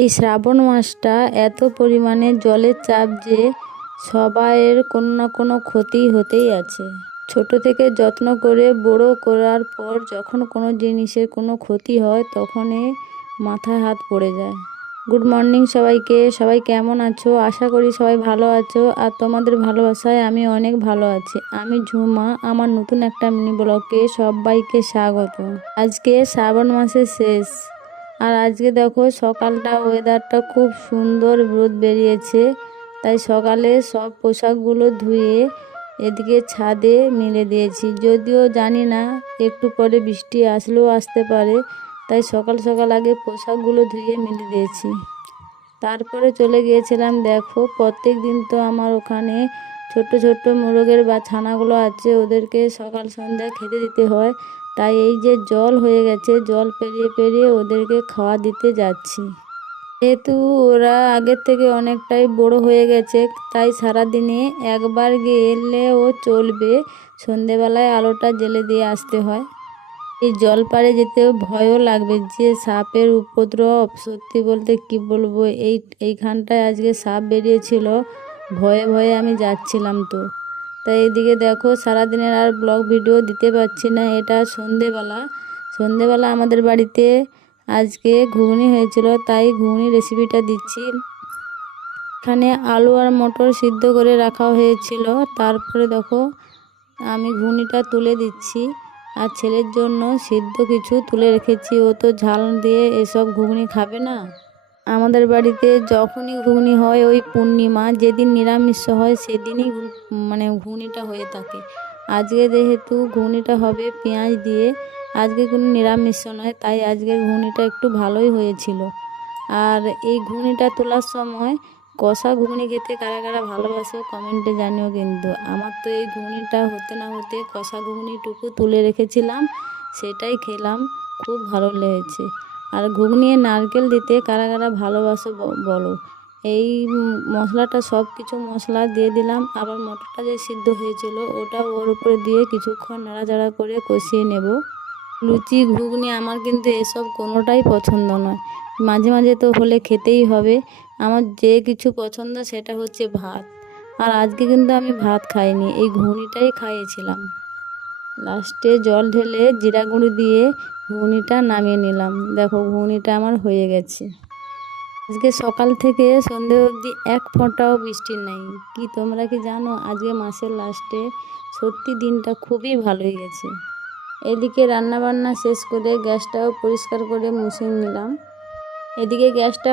এই শ্রাবণ মাসটা এত পরিমাণে জলের চাপ যে সবাইয়ের কোনো না কোনো ক্ষতি হতেই আছে। ছোট থেকে যত্ন করে বড় করার পর যখন কোনো জিনিসের কোনো ক্ষতি হয় তখনই মাথায় হাত পড়ে যায়। গুড মর্নিং সবাইকে। সবাই কেমন আছো? আশা করি সবাই ভালো আছো, আর তোমাদের ভালোবাসায় আমি অনেক ভালো আছি। আমি ঝুমা, আমার নতুন একটা মিনি ব্লগে সবাইকে স্বাগত। আজকে শ্রাবণ মাসের শেষ, আর আজকে দেখো সকালটা ওয়েদারটা খুব সুন্দর, রোদ বেরিয়েছে। তাই সকালে সব পোশাকগুলো ধুয়ে এদিকে ছাদে মেলে দিয়েছি। যদিও জানি না একটু পরে বৃষ্টি আসলেও আসতে পারে, তাই সকাল সকাল আগে পোশাকগুলো ধুয়ে মেলে দিয়েছি। তারপরে চলে গিয়েছিলাম, দেখো প্রত্যেক দিন তো আমার ওখানে ছোট্ট ছোট্ট মোরগের বা ছানাগুলো আছে, ওদেরকে সকাল সন্ধ্যা খেতে দিতে হয়। তাই এই যে জল হয়ে গেছে, জল পেরিয়ে পেরিয়ে ওদেরকে খাওয়া দিতে যাচ্ছি। যেহেতু ওরা আগের থেকে অনেকটাই বড় হয়ে গেছে, তাই সারাদিনে একবার গেলেও চলবে, সন্ধেবেলায় আলোটা জ্বেলে দিয়ে আসতে হয়। এই জল পাড়ে যেতে ভয়ও লাগবে, যে সাপের উপদ্রব সত্যি বলতে কি বলবো, এইখানটায় আজকে সাপ বেরিয়েছিল, ভয়ে ভয়ে আমি যাচ্ছিলাম। তো তাই এদিকে দেখো সারাদিনের আর ব্লগ ভিডিও দিতে পারছি না। এটা সন্ধেবেলা আমাদের বাড়িতে আজকে ঘুগনি হয়েছিল, তাই ঘুগনি রেসিপিটা দিচ্ছি। এখানে আলু আর মটর সিদ্ধ করে রাখা হয়েছিল। তারপরে দেখো আমি ঘুগনিটা তুলে দিচ্ছি, আর ছেলের জন্য সিদ্ধ কিছু তুলে রেখেছি। ও তো ঝাল দিয়ে এসব ঘুগনি খাবে না। আমাদের বাড়িতে যখনই ঘুগনি হয়, ওই পূর্ণিমা যেদিন নিরামিষ হয় সেদিনই ঘুগনিটা হয়ে থাকে। আজকে যেহেতু ঘুগনিটা হবে পেঁয়াজ দিয়ে, আজকে কোনো নিরামিষ নয়, তাই আজকের ঘুগনিটা একটু ভালোই হয়েছিল। আর এই ঘুগনিটা তোলার সময় কষা ঘুগনি খেতে কারা কারা ভালোবাসো কমেন্টে জানিও। কিন্তু আমার তো এই ঘুগনিটা হতে না হতে কষা ঘুগনিটুকু তুলে রেখেছিলাম, সেটাই খেলাম, খুব ভালো লেগেছে। আর ঘুগনিয়ে নারকেল দিতে কারা কারা ভালোবাসো বলো। এই মশলাটা সব কিছু মশলা দিয়ে দিলাম, আবার মটরটা যে সিদ্ধ হয়েছিল ওটা ওর উপরে দিয়ে কিছুক্ষণ নাড়াচাড়া করে কষিয়ে নেব। লুচি ঘুগনি আমার কিন্তু এসব কোনোটাই পছন্দ নয়, মাঝে মাঝে তো হলে খেতেই হবে। আমার যে কিছু পছন্দ সেটা হচ্ছে ভাত, আর আজকে কিন্তু আমি ভাত খাইনি, এই ঘুগনিটাই খাইয়েছিলাম। লাস্টে জল ঢেলে জিরা গুঁড়ি দিয়ে ঘুগনিটা নামিয়ে নিলাম। দেখো ঘুগনিটা আমার হয়ে গেছে। আজকে সকাল থেকে সন্ধে অবধি এক ফোঁটাও বৃষ্টি নেই। কি তোমরা কি জানো, আজকে মাসের লাস্টে সত্যি দিনটা খুবই ভালোই গেছে। এদিকে রান্নাবান্না শেষ করে গ্যাসটাও পরিষ্কার করে মুছে নিলাম। এদিকে গ্যাসটা